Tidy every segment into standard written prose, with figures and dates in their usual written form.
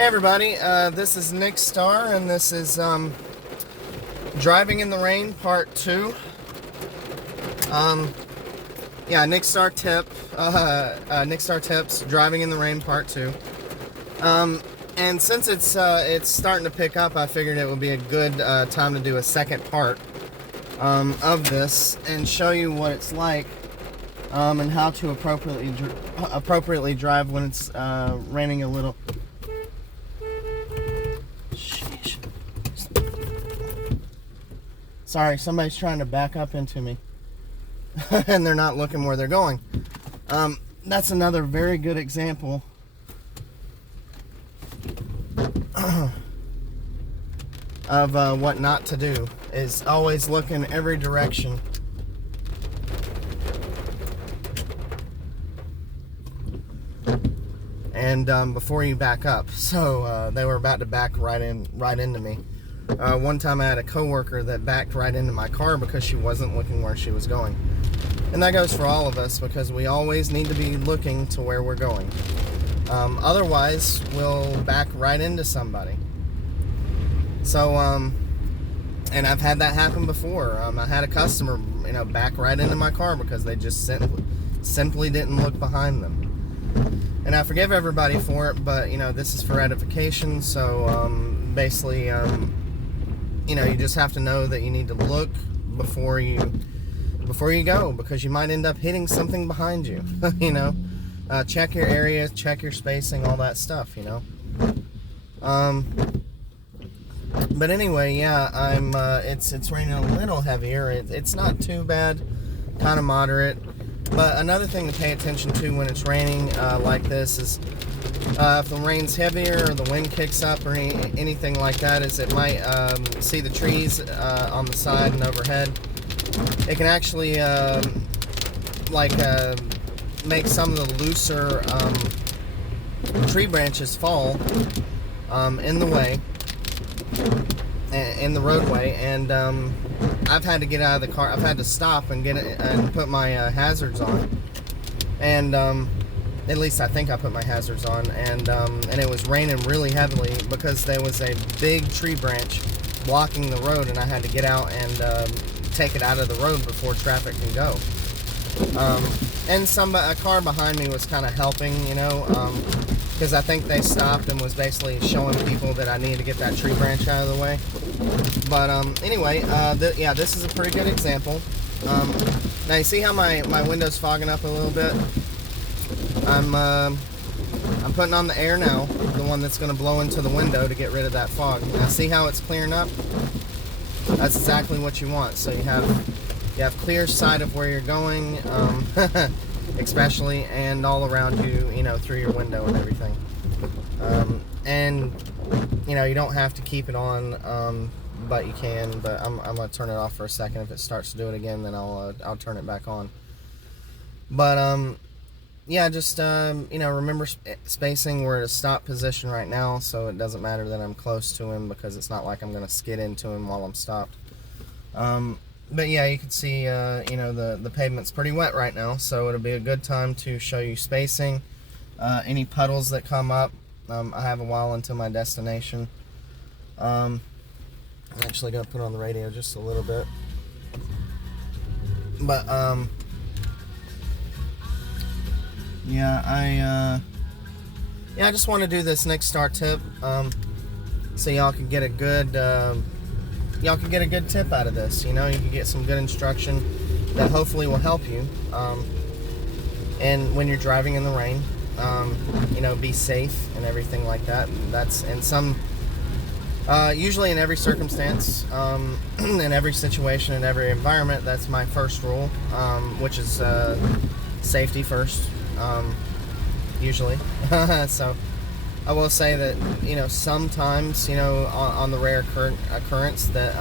Hey everybody, this is NickStar, and this is Driving in the Rain Part 2. Yeah, NickStar Tip, NickStar Tips, Driving in the Rain Part 2. And since it's starting to pick up, I figured it would be a good time to do a second part of this and show you what it's like and how to appropriately drive when it's raining a little. Sorry, somebody's trying to back up into me and they're not looking where they're going. That's another very good example of what not to do, is always look in every direction. And before you back up. So they were about to back right into me. One time I had a coworker that backed right into my car because she wasn't looking where she was going. And that goes for all of us, because we always need to be looking to where we're going. Otherwise, we'll back right into somebody. So, and I've had that happen before. I had a customer, back right into my car because they just simply didn't look behind them. And I forgive everybody for it, but, this is for edification. So, basically, you just have to know that you need to look before you go, because you might end up hitting something behind you. Check your area, check your spacing, all that stuff. But anyway, yeah, it's raining a little heavier. It's not too bad, kind of moderate. But another thing to pay attention to when it's raining like this is, if the rain's heavier or the wind kicks up or anything like that, is it might see the trees on the side and overhead. It can actually make some of the looser tree branches fall in the way, in the roadway, and I've had to get out of the car. I've had to stop and get it and put my hazards on, and at least I think I put my hazards on, and it was raining really heavily because there was a big tree branch blocking the road, and I had to get out and take it out of the road before traffic can go. And a car behind me was kind of helping, because I think they stopped and was basically showing people that I needed to get that tree branch out of the way. But anyway, yeah, this is a pretty good example. Now you see how my window's fogging up a little bit? I'm putting on the air now, the one that's going to blow into the window to get rid of that fog. Now see how it's clearing up? That's exactly what you want. So you have clear sight of where you're going, especially, and all around you, through your window and everything. And you don't have to keep it on, but you can. But I'm gonna turn it off for a second. If it starts to do it again, then I'll turn it back on. But yeah, just remember spacing. We're at a stop position right now, so it doesn't matter that I'm close to him, because it's not like I'm gonna skid into him while I'm stopped. But yeah, you can see the pavement's pretty wet right now, so it'll be a good time to show you spacing. Any puddles that come up, I have a while until my destination. I'm actually gonna put on the radio just a little bit, but yeah, I just want to do this NickStar tip, so y'all can get a good tip out of this. You can get some good instruction that hopefully will help you. And when you're driving in the rain, be safe and everything like that. That's in some, usually in every circumstance, in every situation, in every environment. That's my first rule, which is safety first. Usually. So I will say that sometimes on the rare occurrence that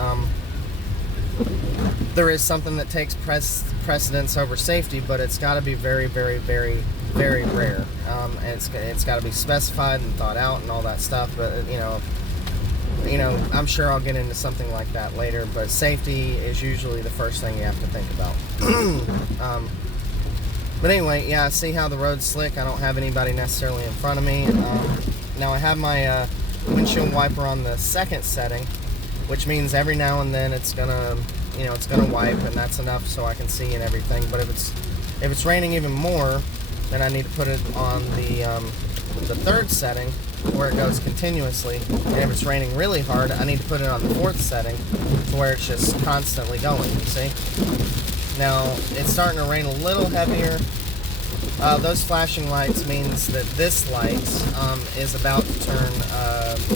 there is something that takes precedence over safety, but it's got to be very, very, very, very rare, and it's got to be specified and thought out and all that stuff. But I'm sure I'll get into something like that later, but safety is usually the first thing you have to think about. But anyway, yeah, see how the road's slick. I don't have anybody necessarily in front of me. Now I have my windshield wiper on the second setting, which means every now and then it's gonna, it's gonna wipe, and that's enough so I can see and everything. But if it's raining even more, then I need to put it on the third setting where it goes continuously. And if it's raining really hard, I need to put it on the fourth setting to where it's just constantly going. You see? Now it's starting to rain a little heavier. Those flashing lights means that this light is about to turn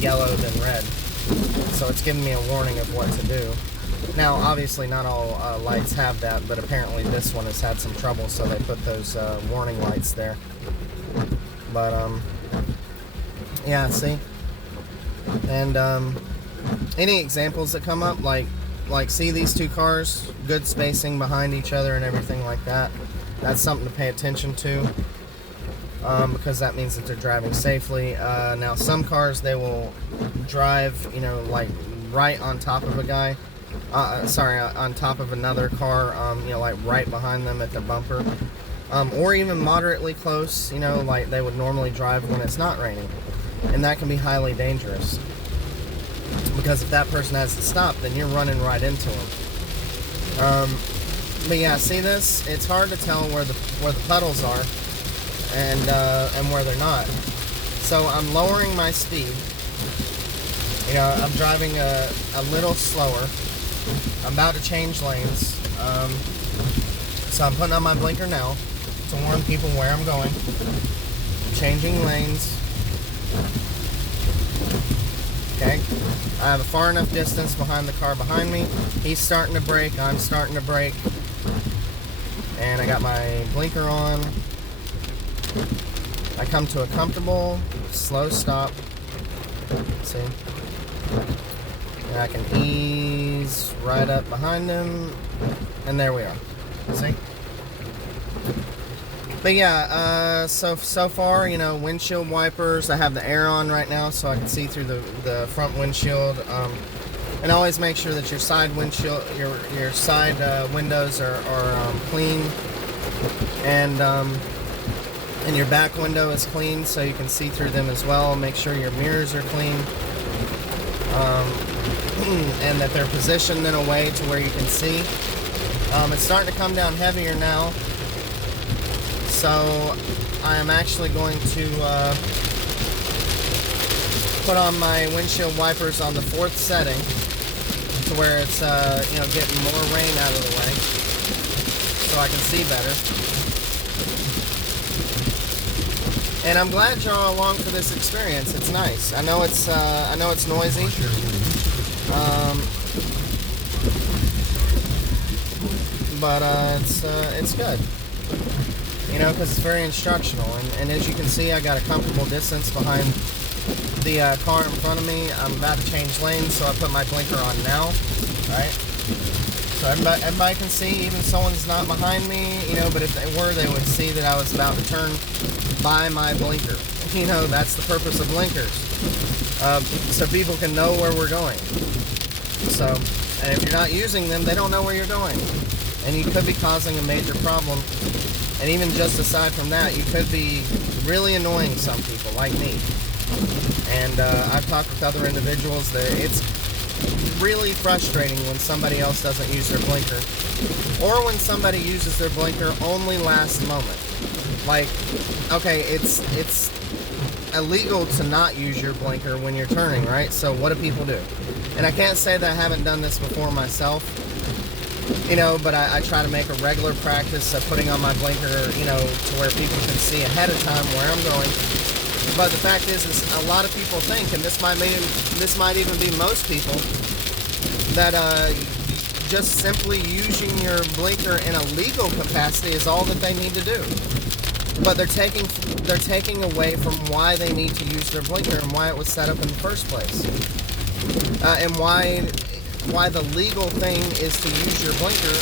yellow then red. So it's giving me a warning of what to do. Now, obviously not all lights have that, but apparently this one has had some trouble, so they put those warning lights there. But, yeah, see? And any examples that come up, like see these two cars, good spacing behind each other and everything like that. That's something to pay attention to, because that means that they're driving safely. Now, some cars, they will drive, like right on top of a guy. On top of another car, like right behind them at the bumper. Or even moderately close, like they would normally drive when it's not raining. And that can be highly dangerous. Because if that person has to stop, then you're running right into them. But yeah, see this? It's hard to tell where the puddles are and where they're not. So I'm lowering my speed. I'm driving a little slower. I'm about to change lanes. So I'm putting on my blinker now to warn people where I'm going. I'm changing lanes. Okay. I have a far enough distance behind the car behind me. He's starting to brake. I'm starting to brake. And I got my blinker on. I come to a comfortable, slow stop. See? And I can ease right up behind him. And there we are. See? But yeah, so far, windshield wipers. I have the air on right now so I can see through the front windshield. And always make sure that your side windshield, your side windows are clean, and your back window is clean so you can see through them as well. Make sure your mirrors are clean, and that they're positioned in a way to where you can see. It's starting to come down heavier now, so I am actually going to put on my windshield wipers on the fourth setting, to where it's getting more rain out of the way, so I can see better. And I'm glad y'all along for this experience. It's nice. I know it's noisy. But it's good. Because it's very instructional. And as you can see, I got a comfortable distance behind the car in front of me. I'm about to change lanes, so I put my blinker on now, right? So everybody can see, even someone's not behind me, but if they were, they would see that I was about to turn by my blinker. That's the purpose of blinkers, so people can know where we're going. So, and if you're not using them, they don't know where you're going, and you could be causing a major problem. And even just aside from that, you could be really annoying some people, like me. And I've talked with other individuals that it's really frustrating when somebody else doesn't use their blinker, or when somebody uses their blinker only last moment. Like, okay, it's illegal to not use your blinker when you're turning, right? So what do people do? And I can't say that I haven't done this before myself, but I try to make a regular practice of putting on my blinker, to where people can see ahead of time where I'm going. But the fact is a lot of people think, and this might even be most people, that just simply using your blinker in a legal capacity is all that they need to do. But they're taking away from why they need to use their blinker and why it was set up in the first place, and why the legal thing is to use your blinker.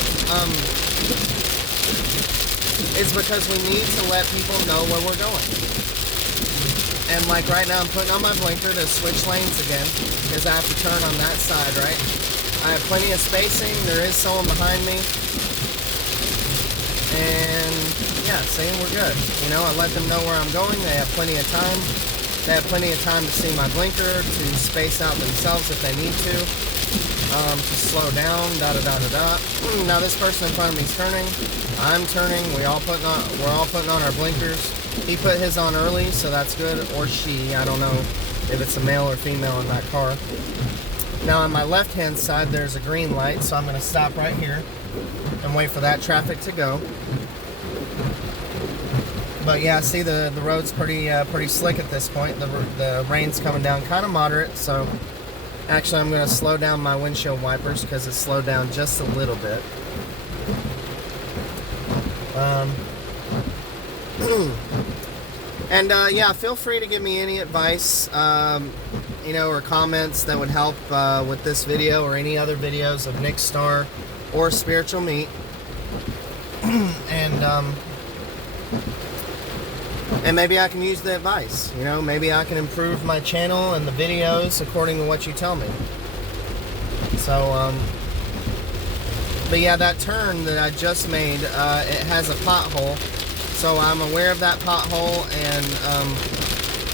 Is because we need to let people know where we're going. And like right now, I'm putting on my blinker to switch lanes again, because I have to turn on that side, right? I have plenty of spacing. There is someone behind me. And yeah, see, we're good. I let them know where I'm going. They have plenty of time. They have plenty of time to see my blinker, to space out themselves if they need to slow down, Now this person in front of me is turning. I'm turning. We're all putting on our blinkers. He put his on early, so that's good. Or she. I don't know if it's a male or female in that car. Now on my left-hand side, there's a green light, so I'm going to stop right here and wait for that traffic to go. But yeah, see the road's pretty slick at this point. The rain's coming down kind of moderate, so actually I'm going to slow down my windshield wipers because it's slowed down just a little bit. And yeah, feel free to give me any advice, or comments that would help with this video or any other videos of NickStar or Spiritual Meat. And maybe I can use the advice. Maybe I can improve my channel and the videos according to what you tell me. So, but yeah, that turn that I just made, it has a pothole. So I'm aware of that pothole, and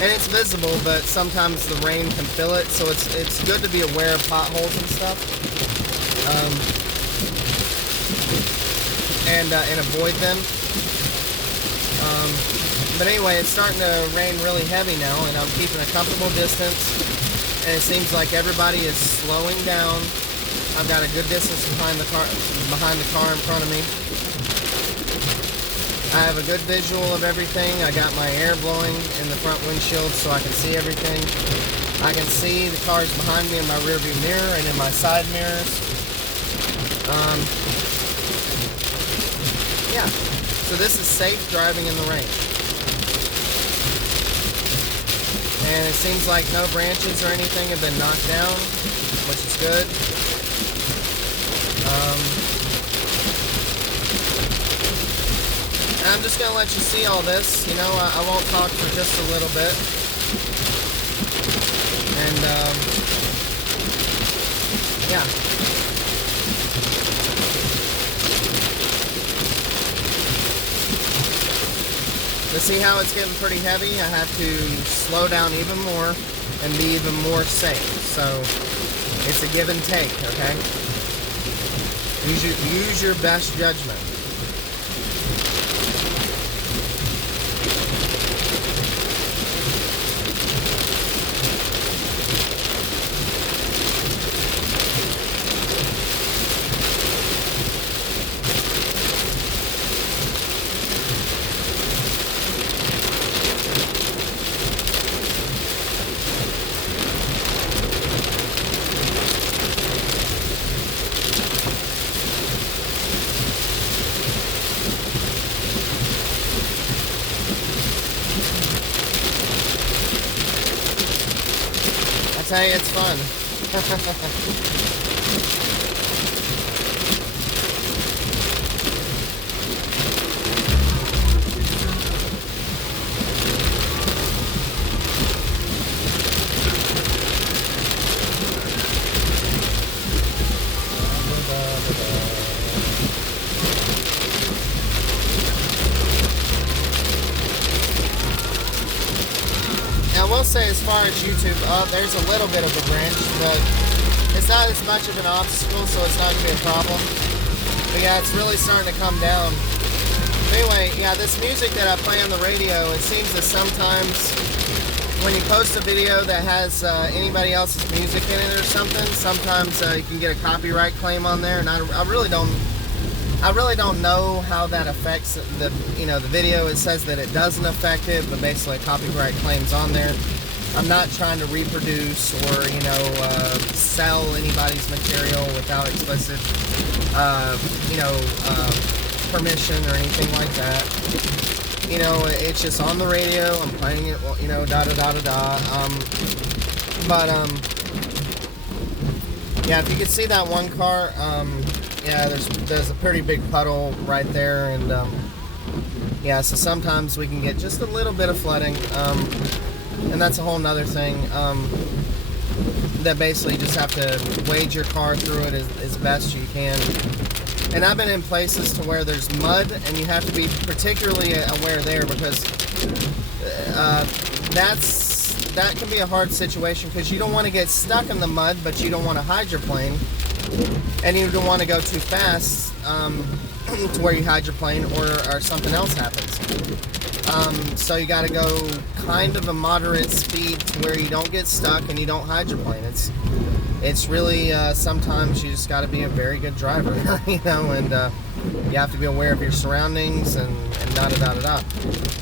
it's visible, but sometimes the rain can fill it. So it's good to be aware of potholes and stuff, and avoid them. But anyway, it's starting to rain really heavy now, and I'm keeping a comfortable distance, and it seems like everybody is slowing down. I've got a good distance behind the car in front of me. I have a good visual of everything. I got my air blowing in the front windshield so I can see everything. I can see the cars behind me in my rearview mirror and in my side mirrors. Yeah, so this is safe driving in the rain. And it seems like no branches or anything have been knocked down, which is good. I'm just going to let you see all this. I won't talk for just a little bit. And, yeah. To see how it's getting pretty heavy, I have to slow down even more and be even more safe. So it's a give and take, okay? Use your best judgment. I tell you, it's fun. I will say, as far as YouTube, there's a little bit of a branch, but it's not as much of an obstacle, so it's not going to be a problem. But yeah, it's really starting to come down. Anyway, yeah, this music that I play on the radio, it seems that sometimes when you post a video that has anybody else's music in it or something, sometimes you can get a copyright claim on there, and I really don't know how that affects the video. It says that it doesn't affect it, but basically a copyright claim's on there. I'm not trying to reproduce or sell anybody's material without explicit permission or anything like that. It's just on the radio. I'm playing it, yeah, if you could see that one car, yeah, there's a pretty big puddle right there, and yeah, so sometimes we can get just a little bit of flooding, and that's a whole nother thing. That basically you just have to wade your car through it as best you can. And I've been in places to where there's mud, and you have to be particularly aware there, because that's that can be a hard situation because you don't want to get stuck in the mud, but you don't want to hydroplane, and you don't want to go too fast to where you hydroplane or something else happens. So you got to go kind of a moderate speed to where you don't get stuck and you don't hydroplane. It's really sometimes you just got to be a very good driver, you know, and you have to be aware of your surroundings and da da da da da.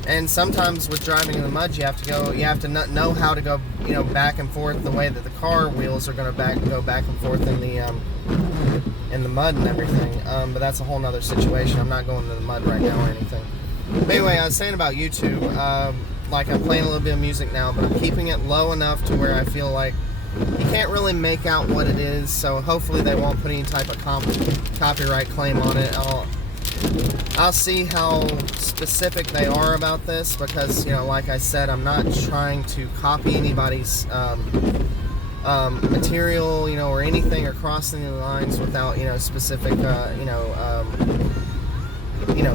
And sometimes with driving in the mud, you have to know how to go, you know, back and forth the way that the car wheels are going to go back and forth in the mud and everything. But that's a whole nother situation. I'm not going to the mud right now or anything. But anyway, I was saying about YouTube, like I'm playing a little bit of music now, but I'm keeping it low enough to where I feel like you can't really make out what it is, so hopefully they won't put any type of copyright claim on it. I'll see how specific they are about this, because, you know, like I said, I'm not trying to copy anybody's material, you know, or anything, or crossing the lines without, you know, specific,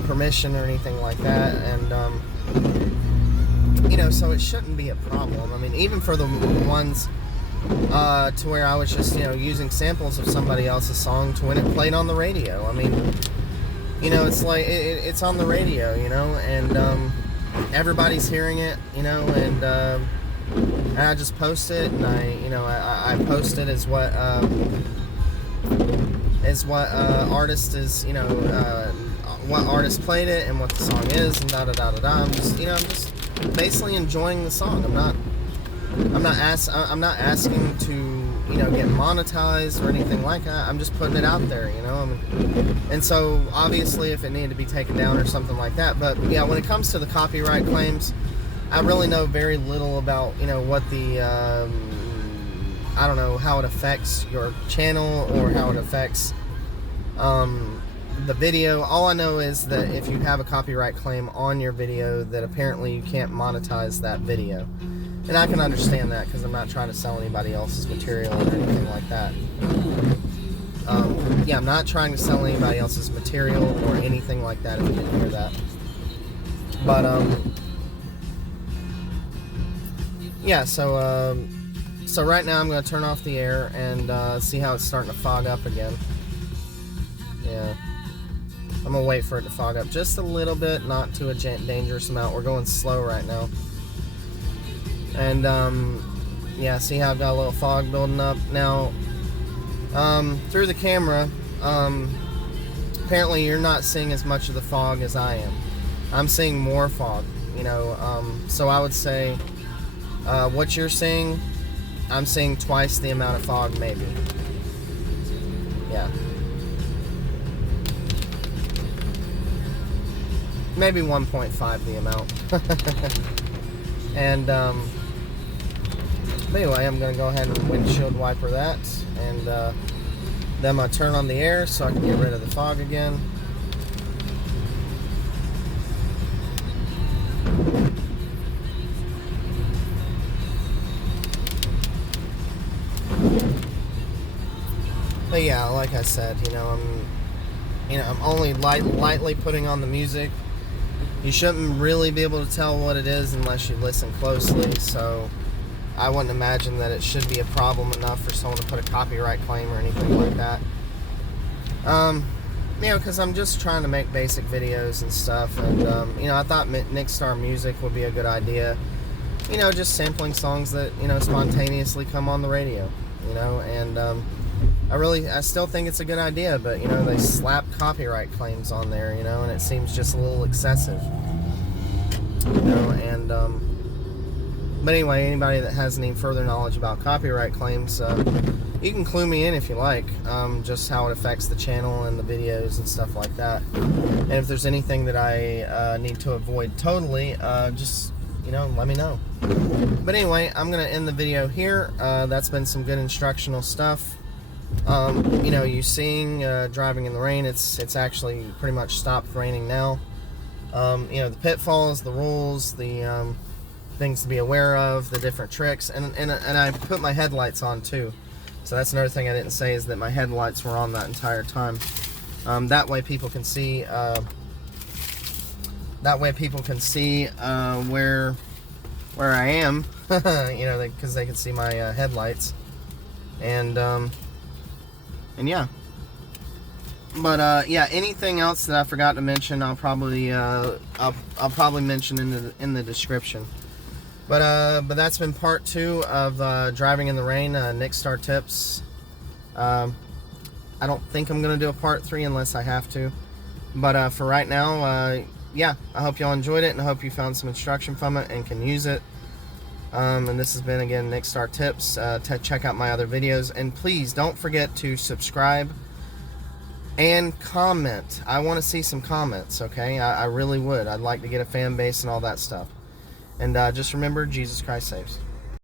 permission or anything like that. And you know, so it shouldn't be a problem. I mean, even for the ones to where I was just, you know, using samples of somebody else's song to when it played on the radio. I mean, you know, it's like it's on the radio, you know, and everybody's hearing it, you know, and I just post it, and I post it as what artist is, you know, what artist played it and what the song is, and da da da da da. I'm just basically enjoying the song. I'm not asking to, you know, get monetized or anything like that. I'm just putting it out there, you know. And so obviously, if it needed to be taken down or something like that, but yeah, when it comes to the copyright claims, I really know very little about, you know, what the I don't know how it affects your channel or how it affects the video. All I know is that if you have a copyright claim on your video, that apparently you can't monetize that video. And I can understand that, because I'm not trying to sell anybody else's material or anything like that. Yeah, I'm not trying to sell anybody else's material or anything like that, if you didn't hear that. But, yeah, so right now I'm going to turn off the air and see how it's starting to fog up again. Yeah. I'm going to wait for it to fog up just a little bit, not to a dangerous amount. We're going slow right now. And, yeah, see how I've got a little fog building up. Now, through the camera, apparently you're not seeing as much of the fog as I am. I'm seeing more fog, you know, so I would say what you're seeing, I'm seeing twice the amount of fog, maybe. Yeah. Maybe 1.5 the amount. And, but anyway, I'm going to go ahead and windshield wiper that, and then I'm going to turn on the air so I can get rid of the fog again. But yeah, like I said, you know, I'm only lightly putting on the music. You shouldn't really be able to tell what it is unless you listen closely, so I wouldn't imagine that it should be a problem enough for someone to put a copyright claim or anything like that. You know, because I'm just trying to make basic videos and stuff, and you know, I thought NickStar Music would be a good idea. You know, just sampling songs that, you know, spontaneously come on the radio, you know, and I still think it's a good idea, but, you know, they slap copyright claims on there, you know, and it seems just a little excessive, you know, and, but anyway, anybody that has any further knowledge about copyright claims, you can clue me in if you like, just how it affects the channel and the videos and stuff like that, and if there's anything that I need to avoid totally, just, you know, let me know. But anyway, I'm going to end the video here. That's been some good instructional stuff. You know, you seeing driving in the rain, it's actually pretty much stopped raining now. You know, the pitfalls, the rules, the things to be aware of, the different tricks, and I put my headlights on too. So that's another thing I didn't say, is that my headlights were on that entire time. That way people can see. Where where I am, you know, because they can see my headlights, and yeah. But yeah, anything else that I forgot to mention, I'll probably mention in the description. But that's been part 2 of driving in the rain, NickStar Tips. I don't think I'm gonna do a part 3 unless I have to. But for right now, yeah, I hope y'all enjoyed it, and I hope you found some instruction from it and can use it. And this has been, again, NickStar Tips. Check out my other videos, and please don't forget to subscribe and comment. I want to see some comments, okay? I really would. I'd like to get a fan base and all that stuff. And just remember, Jesus Christ saves.